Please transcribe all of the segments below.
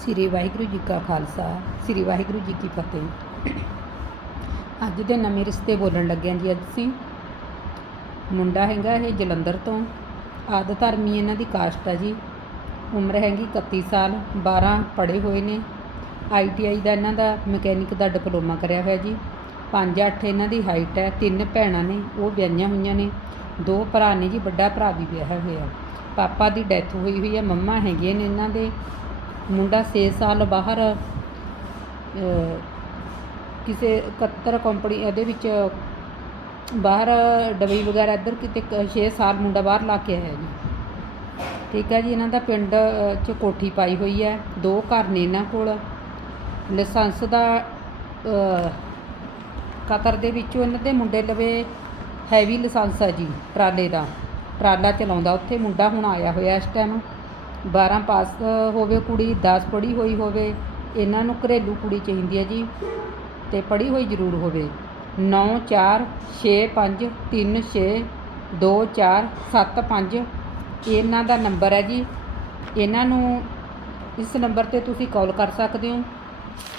ਸ੍ਰੀ ਵਾਹਿਗੁਰੂ ਜੀ ਕਾ ਖਾਲਸਾ, ਸ੍ਰੀ ਵਾਹਿਗੁਰੂ ਜੀ ਕੀ ਫਤਿਹ। ਅੱਜ ਦੇ ਨਵੇਂ ਰਿਸ਼ਤੇ ਬੋਲਣ ਲੱਗਿਆ ਜੀ ਅੱਜ ਸੀ ਮੁੰਡਾ ਹੈਗਾ ਇਹ ਜਲੰਧਰ ਤੋਂ। ਆਦ ਧਰਮੀ ਇਹਨਾਂ ਦੀ ਕਾਸਟ ਆ ਜੀ। ਉਮਰ ਹੈਗੀ 31 ਸਾਲ 12 ਪੜ੍ਹੇ ਹੋਏ ਨੇ। ਆਈਟੀਆਈ ਦਾ ਇਹਨਾਂ ਦਾ ਮਕੈਨਿਕ ਦਾ ਡਿਪਲੋਮਾ ਕਰਿਆ ਹੋਇਆ ਜੀ। 5-8 ਇਹਨਾਂ ਦੀ ਹਾਈਟ ਹੈ, ਤਿੰਨ ਭੈਣਾਂ ਨੇ, ਉਹ ਵਿਆਹੀਆਂ ਹੋਈਆਂ ਨੇ। ਦੋ ਭਰਾ ਨੇ ਜੀ, ਵੱਡਾ ਭਰਾ ਵੀ ਵਿਆਹਿਆ ਹੋਇਆ। ਪਾਪਾ ਦੀ ਡੈਥ ਹੋਈ ਹੋਈ ਹੈ, ਮੰਮਾ ਹੈਗੇ ਨੇ ਇਹਨਾਂ ਦੇ। ਮੁੰਡਾ 6 ਸਾਲ ਬਾਹਰ ਕਿਸੇ 71 ਕੰਪਨੀ ਇਹਦੇ ਵਿੱਚ ਬਾਹਰ ਡਬਈ ਵਗੈਰਾ ਇੱਧਰ ਕਿਤੇ 6 ਸਾਲ ਮੁੰਡਾ ਬਾਹਰ ਲਾ ਕੇ ਆਇਆ ਜੀ। ਠੀਕ ਹੈ ਜੀ, ਇਹਨਾਂ ਦਾ ਪਿੰਡ 'ਚ ਕੋਠੀ ਪਾਈ ਹੋਈ ਹੈ। ਦੋ ਘਰ ਨੇ ਇਹਨਾਂ ਕੋਲ। ਲਾਇਸੈਂਸ ਦਾ ਕਤਰ ਦੇ ਵਿੱਚੋਂ ਇਹਨਾਂ ਦੇ ਮੁੰਡੇ ਲਵੇ ਹੈਵੀ ਲਾਇਸੈਂਸ ਹੈ ਜੀ, ਟਰਾਲੇ ਦਾ। ਟਰਾਲਾ ਚਲਾਉਂਦਾ ਉੱਥੇ, ਮੁੰਡਾ ਹੁਣ ਆਇਆ ਹੋਇਆ ਇਸ ਟਾਈਮ 12 ਪਾਸ ਹੋਵੇ, ਕੁੜੀ 10 ਪੜ੍ਹੀ ਹੋਈ ਹੋਵੇ, ਇਹਨਾਂ ਨੂੰ ਘਰੇਲੂ ਕੁੜੀ ਚਾਹੀਦੀ ਹੈ ਜੀ, ਤੇ ਪੜ੍ਹੀ ਹੋਈ ਜ਼ਰੂਰ ਹੋਵੇ। 9 4 6 5 3 6 2 4 7 5 ਇਹਨਾਂ ਦਾ ਨੰਬਰ ਹੈ ਜੀ। ਇਹਨਾਂ ਨੂੰ ਇਸ ਨੰਬਰ ਤੇ ਤੁਸੀਂ ਕਾਲ ਕਰ ਸਕਦੇ ਹੋ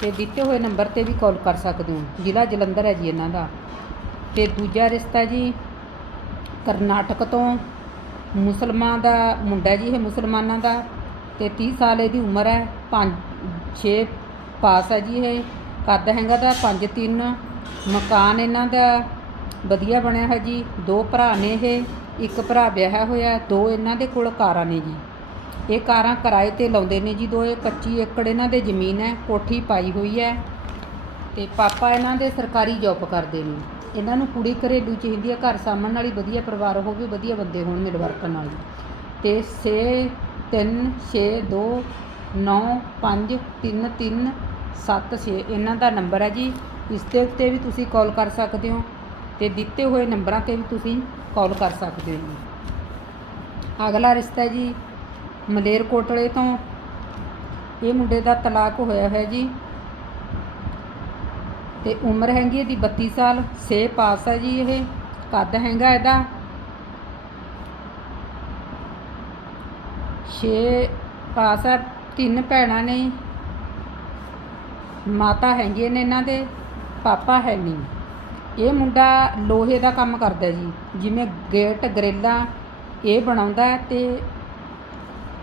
ਤੇ ਦਿੱਤੇ ਹੋਏ ਨੰਬਰ ਤੇ ਵੀ ਕਾਲ ਕਰ ਸਕਦੇ ਹੋ। ਜ਼ਿਲ੍ਹਾ ਜਲੰਧਰ ਹੈ ਜੀ ਇਹਨਾਂ ਦਾ। ਤੇ ਦੂਜਾ ਰਿਸ਼ਤਾ ਜੀ, ਕਰਨਾਟਕ ਤੋਂ ਮੁਸਲਮਾਨ ਦਾ ਮੁੰਡਾ ਜੀ, ਇਹ ਮੁਸਲਮਾਨਾਂ ਦਾ ਤੇ 30 ਸਾਲ ਇਹਦੀ ਉਮਰ ਹੈ 5 6 ਪਾਸ ਹੈ ਜੀ ਇਹ। ਕੱਦ ਹੈਗਾ ਦਾ 5 3 ਮਕਾਨ ਇਹਨਾਂ ਦਾ ਵਧੀਆ ਬਣਿਆ ਹੈ ਜੀ, ਦੋ ਭਰਾ ਨੇ ਇਹ, ਇੱਕ ਭਰਾ ਵਿਆਹਿਆ ਹੋਇਆ, ਦੋ ਇਹਨਾਂ ਦੇ ਕੋਲ ਕਾਰਾਂ ਨੇ ਜੀ। ਇਹ ਕਾਰਾਂ ਕਿਰਾਏ ਤੇ ਲਾਉਂਦੇ ਨੇ ਜੀ ਦੋ ਇਹ 25 ਏਕੜ ਇਹਨਾਂ ਦੇ ਜ਼ਮੀਨ ਹੈ, ਕੋਠੀ ਪਾਈ ਹੋਈ ਹੈ ਤੇ ਪਾਪਾ ਇਹਨਾਂ ਦੇ ਸਰਕਾਰੀ ਜੌਬ ਕਰਦੇ ਨੇ। ਇਹਨਾਂ ਨੂੰ ਕੁੜੀ ਘਰੇਲੂ ਚਾਹੀਦੀ ਹੈ ਘਰ ਸਾਂਭਣ ਵਾਲੀ ਵਧੀਆ ਪਰਿਵਾਰ ਹੋਵੇ, ਵਧੀਆ ਬੰਦੇ ਹੋਣ ਮਿਲ ਵਰਤਣ ਨਾਲ। ਤੇ 6 3 6 2 9 5 3 3 7 6 ਇਹਨਾਂ ਦਾ ਨੰਬਰ ਹੈ ਜੀ। ਇਸ ਦੇ ਉੱਤੇ ਵੀ ਤੁਸੀਂ ਕਾਲ ਕਰ ਸਕਦੇ ਹੋ ਤੇ ਦਿੱਤੇ ਹੋਏ ਨੰਬਰਾਂ ਤੇ ਵੀ ਤੁਸੀਂ ਕਾਲ ਕਰ ਸਕਦੇ ਹੋ ਜੀ। ਅਗਲਾ ਰਿਸ਼ਤਾ ਹੈ ਜੀ, ਮਲੇਰਕੋਟਲੇ ਤੋਂ। ਇਹ ਮੁੰਡੇ ਦਾ ਤਲਾਕ ਹੋਇਆ ਹੈ ਜੀ। ਤੇ ਉਮਰ ਹੈਗੀ ਇਹਦੀ 32 ਸਾਲ 6 ਪਾਸ ਹੈ ਜੀ ਇਹ ਕੱਦ ਹੈਗਾ ਇਹਦਾ। 6 ਪਾਸ ਹੈ ਤਿੰਨ ਭੈਣਾਂ ਨੇ। ਮਾਤਾ ਹੈਗੀ ਨੇ ਇਹਨਾਂ ਦੇ ਪਾਪਾ ਹੈ ਨਹੀਂ। ਇਹ ਮੁੰਡਾ ਲੋਹੇ ਦਾ ਕੰਮ ਕਰਦਾ ਜੀ ਜਿਵੇਂ ਗੇਟ ਗਰੇਲਾ ਇਹ ਬਣਾਉਂਦਾ ਹੈ ਤੇ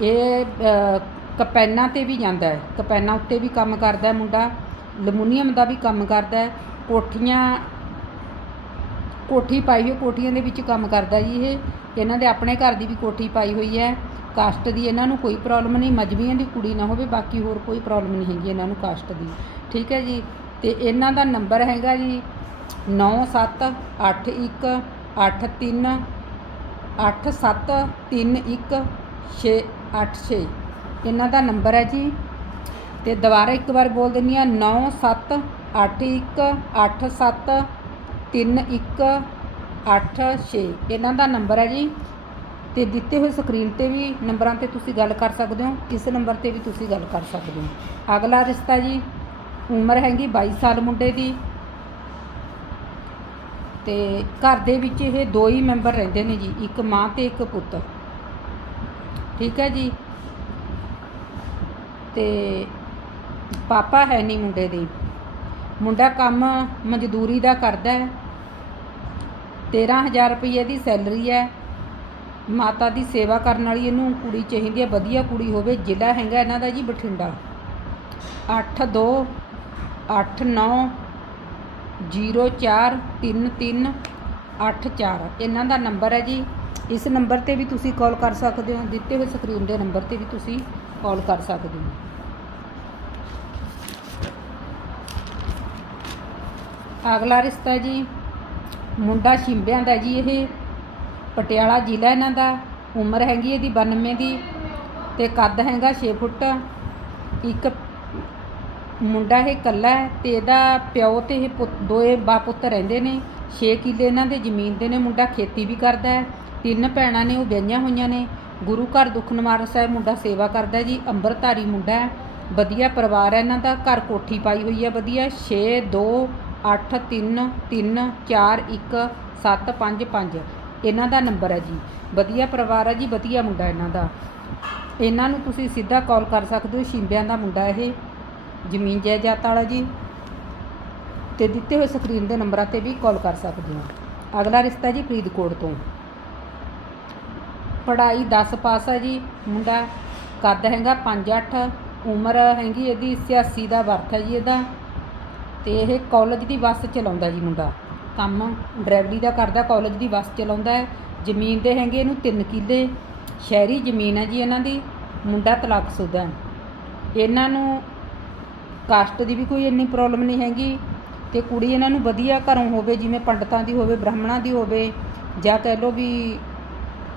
ਇਹ ਅ, ਕਪੈਨਾਂ ਤੇ ਵੀ ਜਾਂਦਾ ਹੈ। ਕਪੈਨਾਂ ਉੱਤੇ ਵੀ ਕੰਮ ਕਰਦਾ ਮੁੰਡਾ। ਲਮੂਨੀਅਮ ਦਾ ਵੀ ਕੰਮ ਕਰਦਾ ਹੈ। ਕੋਠੀਆਂ, ਕੋਠੀ ਪਾਈ ਹੋਈ, ਕੋਠੀਆਂ ਦੇ ਵਿੱਚ ਕੰਮ ਕਰਦਾ ਜੀ ਇਹ। ਇਹਨਾਂ ਦੇ ਆਪਣੇ ਘਰ ਦੀ ਵੀ ਕੋਠੀ ਪਾਈ ਹੋਈ ਹੈ। ਕਾਸਟ ਦੀ ਇਹਨਾਂ ਨੂੰ ਕੋਈ ਪ੍ਰੋਬਲਮ ਨਹੀਂ, ਮਜਬੀਆਂ ਦੀ ਕੁੜੀ ਨਾ ਹੋਵੇ, ਬਾਕੀ ਹੋਰ ਕੋਈ ਪ੍ਰੋਬਲਮ ਨਹੀਂ ਹੈਗੀ ਇਹਨਾਂ ਨੂੰ ਕਾਸਟ ਦੀ। ਠੀਕ ਹੈ ਜੀ? ਤੇ ਇਹਨਾਂ ਦਾ ਨੰਬਰ ਹੈਗਾ ਜੀ 978183 8731 ਇਹਨਾਂ ਦਾ ਨੰਬਰ ਹੈ ਜੀ ਤੇ ਦੁਬਾਰਾ ਇੱਕ ਵਾਰ ਬੋਲ ਦਿੰਨੀ ਆ 9781873186 ਇਹਨਾਂ ਦਾ ਨੰਬਰ ਹੈ ਜੀ। ਤੇ ਦਿੱਤੇ ਹੋਏ ਸਕਰੀਨ ਤੇ ਵੀ ਨੰਬਰਾਂ ਤੇ ਤੁਸੀਂ ਗੱਲ ਕਰ ਸਕਦੇ ਹੋ। ਇਸ ਨੰਬਰ ਤੇ ਵੀ ਤੁਸੀਂ ਗੱਲ ਕਰ ਸਕਦੇ ਹੋ। ਅਗਲਾ ਰਿਸ਼ਤਾ ਜੀ, ਉਮਰ ਹੈਗੀ 22 ਸਾਲ ਮੁੰਡੇ ਦੀ। ਤੇ ਘਰ ਦੇ ਵਿੱਚ ਇਹ ਦੋ ਹੀ ਮੈਂਬਰ ਰਹਿੰਦੇ ਨੇ ਜੀ, ਇੱਕ ਮਾਂ ਤੇ ਇੱਕ ਪੁੱਤ। ਠੀਕ ਹੈ ਜੀ। ਤੇ ਪਾਪਾ ਹੈ ਨਹੀਂ ਮੁੰਡੇ ਦੇ। ਮੁੰਡਾ ਕੰਮ ਮਜ਼ਦੂਰੀ ਦਾ ਕਰਦਾ ਹੈ। 13000 ਰੁਪਏ ਦੀ ਸੈਲਰੀ ਹੈ। ਮਾਤਾ ਦੀ ਸੇਵਾ ਕਰਨ ਵਾਲੀ ਇਹਨੂੰ ਕੁੜੀ ਚਾਹੀਦੀ ਹੈ। ਵਧੀਆ ਕੁੜੀ ਹੋਵੇ, ਜ਼ਿਲ੍ਹਾ ਹੈਗਾ ਇਹਨਾਂ ਦਾ ਜੀ ਬਠਿੰਡਾ। 82 89 043384 ਇਹਨਾਂ ਦਾ ਨੰਬਰ ਹੈ ਜੀ। ਇਸ ਨੰਬਰ ਤੇ ਵੀ ਤੁਸੀਂ ਕਾਲ ਕਰ ਸਕਦੇ ਹੋ। ਦਿੱਤੇ ਹੋਏ ਸਕਰੀਨ ਦੇ ਨੰਬਰ ਤੇ ਵੀ ਤੁਸੀਂ ਕਾਲ ਕਰ ਸਕਦੇ ਹੋ। ਅਗਲਾ ਰਿਸ਼ਤਾ ਜੀ, ਮੁੰਡਾ ਸ਼ਿੰਬਿਆਂ ਦਾ ਜੀ ਇਹ। ਪਟਿਆਲਾ ਜ਼ਿਲ੍ਹਾ ਇਹਨਾਂ ਦਾ। ਉਮਰ ਹੈਗੀ ਇਹਦੀ 92 ਦੀ ਤੇ ਕੱਦ ਹੈਗਾ 6 ਫੁੱਟ। ਇੱਕ ਮੁੰਡਾ ਇਹ ਇਕੱਲਾ ਹੈ ਤੇ ਇਹਦਾ ਪਿਓ ਤੇ ਇਹ ਪੁੱਤ- ਦੋਏ ਬਾ ਪੁੱਤ ਰਹਿੰਦੇ ਨੇ। 6 ਕਿੱਲੇ ਇਹਨਾਂ ਦੇ ਜ਼ਮੀਨ ਦੇ ਨੇ, ਮੁੰਡਾ ਖੇਤੀ ਵੀ ਕਰਦਾ ਹੈ। ਤਿੰਨ ਭੈਣਾਂ ਨੇ, ਉਹ ਵਿਆਹੀਆਂ ਹੋਈਆਂ ਨੇ। ਗੁਰੂ ਘਰ ਦੁਖਨਿਵਾਰਨ ਸਾਹਿਬ ਮੁੰਡਾ ਸੇਵਾ ਕਰਦਾ ਜੀ ਅੰਬਰਧਾਰੀ ਮੁੰਡਾ ਹੈ। ਵਧੀਆ ਪਰਿਵਾਰ ਹੈ ਇਹਨਾਂ ਦਾ, ਘਰ ਕੋਠੀ ਪਾਈ ਹੋਈ ਹੈ ਵਧੀਆ। 6 2 8 3 3 4 1 7 5 5 ਇਹਨਾਂ ਦਾ ਨੰਬਰ ਹੈ ਜੀ। ਵਧੀਆ ਪਰਿਵਾਰ ਹੈ ਜੀ, ਵਧੀਆ ਮੁੰਡਾ ਇਹਨਾਂ ਦਾ। ਇਹਨਾਂ ਨੂੰ ਤੁਸੀਂ ਸਿੱਧਾ ਕਾਲ ਕਰ ਸਕਦੇ ਹੋ, ਸ਼ਿੰਬਿਆਂ ਦਾ ਮੁੰਡਾ ਇਹ। ਜ਼ਮੀਨ ਜਾਇਦਾਦ ਵਾਲਾ ਜੀ। ਤੇ ਦਿੱਤੇ ਹੋਏ ਸਕਰੀਨ ਦੇ ਨੰਬਰਾਂ ਤੇ ਵੀ ਕਾਲ ਕਰ ਸਕਦੇ ਹੋ। ਅਗਲਾ ਰਿਸ਼ਤਾ ਜੀ ਫਰੀਦਕੋਟ ਤੋਂ। ਪੜ੍ਹਾਈ 10 ਪਾਸ ਹੈ ਜੀ। ਮੁੰਡਾ ਕੱਦ ਹੈਗਾ 5'8 ਉਮਰ ਹੈਗੀ ਇਹਦੀ 86 ਦਾ ਬਰਥ ਹੈ ਜੀ ਇਹਦਾ। ਤੇ ਇਹ ਕਾਲਜ ਦੀ ਬੱਸ ਚਲਾਉਂਦਾ ਜੀ ਮੁੰਡਾ। ਕੰਮ ਡਰਾਈਵਰੀ ਦਾ ਕਰਦਾ ਕਾਲਜ ਦੀ ਬੱਸ ਚਲਾਉਂਦਾ ਹੈ। ਜ਼ਮੀਨ ਦੇ ਹੈਗੇ ਇਹਨੂੰ 3 ਕਿੱਲੇ। ਸ਼ਹਿਰੀ ਜ਼ਮੀਨ ਹੈ ਜੀ ਇਹਨਾਂ ਦੀ। ਮੁੰਡਾ ਤਲਾਕਸ਼ੁਦਾ ਹੈ। ਇਹਨਾਂ ਨੂੰ ਕਾਸਟ ਦੀ ਵੀ ਕੋਈ ਇੰਨੀ ਪ੍ਰੋਬਲਮ ਨਹੀਂ ਹੈਗੀ ਤੇ ਕੁੜੀ ਇਹਨਾਂ ਨੂੰ ਵਧੀਆ ਘਰੋਂ ਹੋਵੇ, ਜਿਵੇਂ ਪੰਡਤਾਂ ਦੀ ਹੋਵੇ, ਬ੍ਰਾਹਮਣਾਂ ਦੀ ਹੋਵੇ, ਜਾਂ ਕਹਿ ਲਓ ਵੀ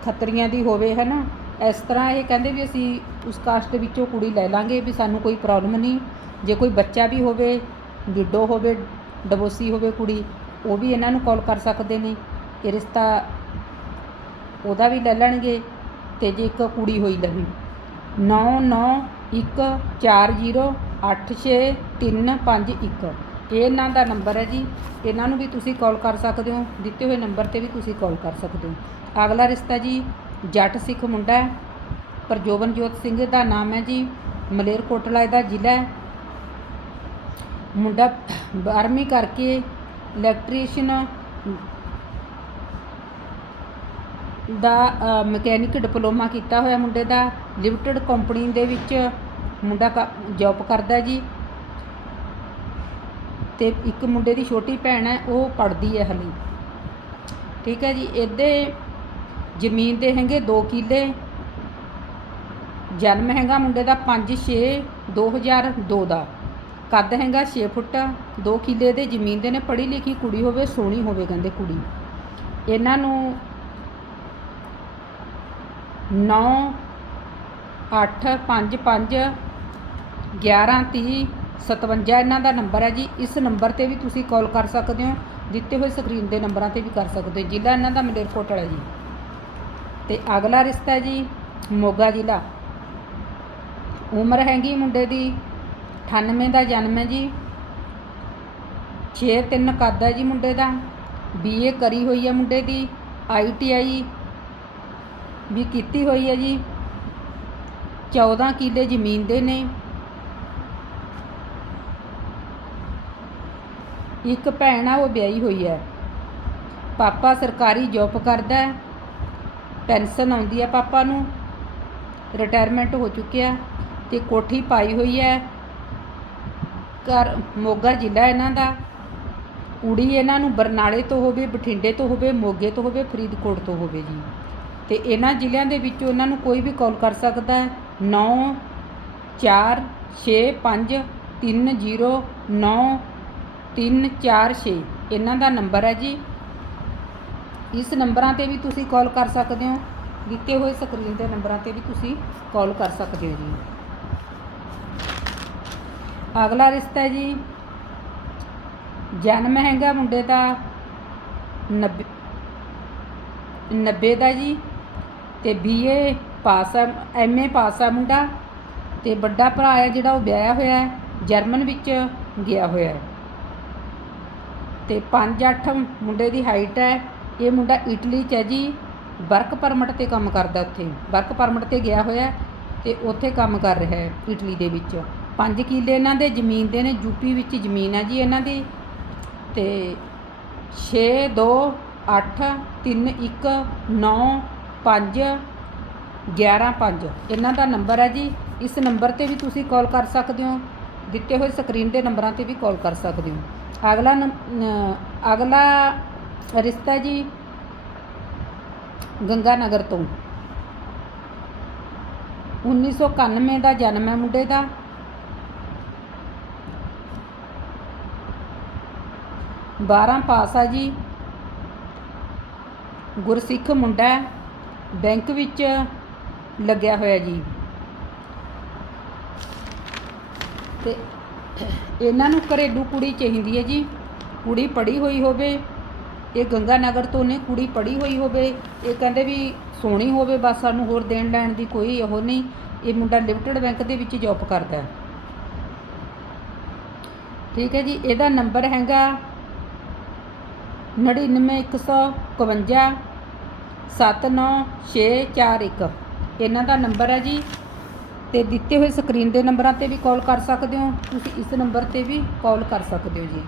ਖੱਤਰੀਆਂ ਦੀ ਹੋਵੇ ਹੈ ਨਾ ਇਸ ਤਰ੍ਹਾਂ ਇਹ ਕਹਿੰਦੇ ਵੀ ਅਸੀਂ ਉਸ ਕਾਸਟ ਵਿੱਚੋਂ ਕੁੜੀ ਲੈ ਲਾਂਗੇ ਵੀ ਸਾਨੂੰ ਕੋਈ ਪ੍ਰੋਬਲਮ ਨਹੀਂ। ਜੇ ਕੋਈ ਬੱਚਾ ਵੀ ਹੋਵੇ ਡਿੱਡੋ ਹੋਵੇ, ਡਬੋਸੀ ਹੋਵੇ ਕੁੜੀ, ਉਹ ਵੀ ਇਹਨਾਂ ਨੂੰ ਕਾਲ ਕਰ ਸਕਦੇ ਨੇ। ਇਹ ਰਿਸ਼ਤਾ ਉਹਦਾ ਵੀ ਲੈ ਲੈਣਗੇ ਤੇ ਜੇ ਇੱਕ ਕੁੜੀ ਹੋਈ ਲਵੇ। 9914086351 ਇਹ ਇਹਨਾਂ ਦਾ ਨੰਬਰ ਹੈ ਜੀ। ਇਹਨਾਂ ਨੂੰ ਵੀ ਤੁਸੀਂ ਕਾਲ ਕਰ ਸਕਦੇ ਹੋ। ਦਿੱਤੇ ਹੋਏ ਨੰਬਰ ਤੇ ਵੀ ਤੁਸੀਂ ਕਾਲ ਕਰ ਸਕਦੇ ਹੋ। ਅਗਲਾ ਰਿਸ਼ਤਾ ਜੀ, ਜੱਟ ਸਿੱਖ ਮੁੰਡਾ ਹੈ। ਪ੍ਰਜੋਬਨਜੋਤ ਸਿੰਘ ਦਾ ਨਾਮ ਹੈ ਜੀ। ਮਲੇਰਕੋਟਲਾ ਇਹਦਾ ਜ਼ਿਲ੍ਹਾ ਹੈ। ਮੁੰਡਾ 12ਵੀਂ ਕਰਕੇ ਇਲੈਕਟ੍ਰੀਸ਼ੀਅਨ ਦਾ ਮਕੈਨਿਕ ਡਿਪਲੋਮਾ ਕੀਤਾ ਹੋਇਆ ਮੁੰਡੇ ਦਾ। ਲਿਮਟਿਡ ਕੰਪਨੀ ਦੇ ਵਿੱਚ ਮੁੰਡਾ ਜੌਬ ਕਰਦਾ ਜੀ। ਤੇ ਇੱਕ ਮੁੰਡੇ ਦੀ ਛੋਟੀ ਭੈਣ ਹੈ, ਉਹ ਪੜ੍ਹਦੀ ਹੈ ਹਲੀ। ਠੀਕ ਹੈ ਜੀ, ਇਹਦੇ ਜ਼ਮੀਨ ਦੇ ਹੈਗੇ 2 ਕਿੱਲੇ। ਜਨਮ ਹੈਗਾ ਮੁੰਡੇ ਦਾ 5 6 2002 ਦਾ। ਕੱਦ ਹੈਗਾ 6 ਫੁੱਟ 2 ਕਿੱਲੇ ਦੇ, ਜ਼ਮੀਨ ਦੇ ਨੇ, ਪੜ੍ਹੀ ਲਿਖੀ ਕੁੜੀ ਹੋਵੇ, ਸੋਹਣੀ ਹੋਵੇ, ਕਹਿੰਦੇ ਕੁੜੀ। ਇਹਨਾਂ ਨੂੰ 9 8 5 5 11 30 57 ਇਹਨਾਂ ਦਾ ਨੰਬਰ ਹੈ ਜੀ। ਇਸ ਨੰਬਰ ਤੇ ਵੀ ਤੁਸੀਂ ਕਾਲ ਕਰ ਸਕਦੇ ਹੋ। ਦਿੱਤੇ ਹੋਏ ਸਕਰੀਨ ਦੇ ਨੰਬਰਾਂ ਤੇ ਵੀ ਕਰ ਸਕਦੇ ਹੋ। ਜ਼ਿਲ੍ਹਾ ਇਹਨਾਂ ਦਾ ਮਲੇਰਕੋਟਲਾ ਜੀ। ਤੇ ਅਗਲਾ ਰਿਸ਼ਤਾ ਹੈ ਜੀ, ਮੋਗਾ ਜ਼ਿਲ੍ਹਾ। ਉਮਰ ਹੈਗੀ ਮੁੰਡੇ ਦੀ 98 ਦਾ ਜਨਮ ਹੈ ਜੀ। 6 3 ਕੱਦ ਹੈ ਜੀ ਮੁੰਡੇ ਦਾ। ਬੀਏ ਕਰੀ ਹੋਈ ਹੈ ਮੁੰਡੇ ਦੀ। ਆਈਟੀਆਈ ਵੀ ਕੀਤੀ ਹੋਈ ਹੈ ਜੀ। 14 ਕਿੱਲੇ ਜ਼ਮੀਨ ਦੇ ਨੇ। ਇੱਕ ਭੈਣ ਆ, ਉਹ ਵਿਆਹੀ ਹੋਈ ਹੈ। ਪਾਪਾ ਸਰਕਾਰੀ ਜੌਬ ਕਰਦਾ ਹੈ। ਪੈਨਸ਼ਨ ਆਉਂਦੀ ਹੈ ਪਾਪਾ ਨੂੰ। ਰਿਟਾਇਰਮੈਂਟ ਹੋ ਚੁੱਕਿਆ ਤੇ ਕੋਠੀ ਪਾਈ ਹੋਈ ਹੈ। ਘਰ ਮੋਗਾ ਜ਼ਿਲ੍ਹਾ ਇਹਨਾਂ ਦਾ। ਕੁੜੀ ਇਹਨਾਂ ਨੂੰ ਬਰਨਾਲੇ ਤੋਂ ਹੋਵੇ, ਬਠਿੰਡੇ ਤੋਂ ਹੋਵੇ, ਮੋਗੇ ਤੋਂ ਹੋਵੇ, ਫਰੀਦਕੋਟ ਤੋਂ ਹੋਵੇ ਜੀ। ਤੇ ਇਹਨਾਂ ਜ਼ਿਲ੍ਹਿਆਂ ਦੇ ਵਿੱਚੋਂ ਇਹਨਾਂ ਨੂੰ ਕੋਈ ਵੀ ਕਾਲ ਕਰ ਸਕਦਾ ਹੈ। 9 4 6 5 3 0 9 3 4 6 ਇਹਨਾਂ ਦਾ ਨੰਬਰ ਹੈ ਜੀ। ਇਸ ਨੰਬਰਾਂ ਤੇ ਵੀ ਤੁਸੀਂ ਕਾਲ ਕਰ ਸਕਦੇ ਹੋ। ਦਿੱਤੇ ਹੋਏ ਸਕਰੀਨ ਦੇ ਨੰਬਰਾਂ ਤੇ ਵੀ ਤੁਸੀਂ ਕਾਲ ਕਰ ਸਕਦੇ ਹੋ ਜੀ। ਅਗਲਾ ਰਿਸ਼ਤਾ ਜੀ। ਜਨਮ ਹੈਗਾ ਮੁੰਡੇ ਦਾ 90 90 ਦਾ ਜੀ ਤੇ ਬੀਏ ਪਾਸ ਆ ਐਮਏ ਪਾਸ ਆ ਮੁੰਡਾ ਤੇ ਵੱਡਾ ਭਰਾ ਹੈ ਜਿਹੜਾ ਉਹ ਵਿਆਹਿਆ ਹੋਇਆ ਹੈ, ਜਰਮਨ ਵਿੱਚ ਗਿਆ ਹੋਇਆ ਹੈ। ਤੇ 5-8 ਮੁੰਡੇ ਦੀ ਹਾਈਟ ਹੈ, ਇਹ ਮੁੰਡਾ ਇਟਲੀ 'ਚ ਹੈ ਜੀ ਵਰਕ ਪਰਮਿਟ ਤੇ ਕੰਮ ਕਰਦਾ ਉੱਥੇ ਵਰਕ ਪਰਮਿਟ ਤੇ ਗਿਆ ਹੋਇਆ ਤੇ ਉੱਥੇ ਕੰਮ ਕਰ ਰਿਹਾ ਹੈ ਇਟਲੀ ਦੇ ਵਿੱਚ। 5 ਕਿੱਲੇ ਇਹਨਾਂ ਦੇ ਜ਼ਮੀਨ ਦੇ ਨੇ, ਯੂਪੀ ਵਿੱਚ ਜ਼ਮੀਨ ਹੈ ਜੀ ਇਹਨਾਂ ਦੀ। ਤੇ 6 2 8 3 1 9 5 11 5 ਇਹਨਾਂ ਦਾ ਨੰਬਰ ਹੈ ਜੀ। ਇਸ ਨੰਬਰ ਤੇ ਵੀ ਤੁਸੀਂ ਕਾਲ ਕਰ ਸਕਦੇ ਹੋ। ਦਿੱਤੇ ਹੋਏ ਸਕਰੀਨ ਦੇ ਨੰਬਰਾਂ ਤੇ ਵੀ ਕਾਲ ਕਰ ਸਕਦੇ ਹੋ। ਅਗਲਾ ਨੰਬ- ਅਗਲਾ ਰਿਸ਼ਤਾ ਜੀ ਗੰਗਾ ਨਗਰ ਤੋਂ 1991 ਦਾ ਜਨਮ ਹੈ ਮੁੰਡੇ ਦਾ। ਬਾਰਾਂ ਪਾਸ ਆ ਜੀ। ਗੁਰਸਿੱਖ ਮੁੰਡਾ ਬੈਂਕ ਵਿੱਚ ਲੱਗਿਆ ਹੋਇਆ ਜੀ। ਤੇ ਇਹਨਾਂ ਨੂੰ ਘਰੇਲੂ ਕੁੜੀ ਚਾਹੀਦੀ ਹੈ ਜੀ। ਕੁੜੀ ਪੜ੍ਹੀ ਹੋਈ ਹੋਵੇ, ਇਹ ਗੰਗਾ ਨਗਰ ਤੋਂ ਨੇ, ਕੁੜੀ ਪੜ੍ਹੀ ਹੋਈ ਹੋਵੇ, ਇਹ ਕਹਿੰਦੇ ਵੀ ਸੋਹਣੀ ਹੋਵੇ, ਬਸ ਸਾਨੂੰ ਹੋਰ ਦੇਣ ਲੈਣ ਦੀ ਕੋਈ ਉਹ ਨਹੀਂ। ਇਹ ਮੁੰਡਾ ਲਿਮਟਿਡ ਬੈਂਕ ਦੇ ਵਿੱਚ ਜੌਬ ਕਰਦਾ ਹੈ। ਠੀਕ ਹੈ ਜੀ, ਇਹਦਾ ਨੰਬਰ ਹੈਗਾ 99151 79641 ਇਹਨਾਂ ਦਾ ਨੰਬਰ ਹੈ ਜੀ। ਤੇ ਦਿੱਤੇ ਹੋਏ ਸਕਰੀਨ ਦੇ ਨੰਬਰਾਂ ਤੇ ਵੀ ਕਾਲ ਕਰ ਸਕਦੇ ਹੋ। ਤੁਸੀਂ ਇਸ ਨੰਬਰ ਤੇ ਵੀ ਕਾਲ ਕਰ ਸਕਦੇ ਹੋ ਜੀ।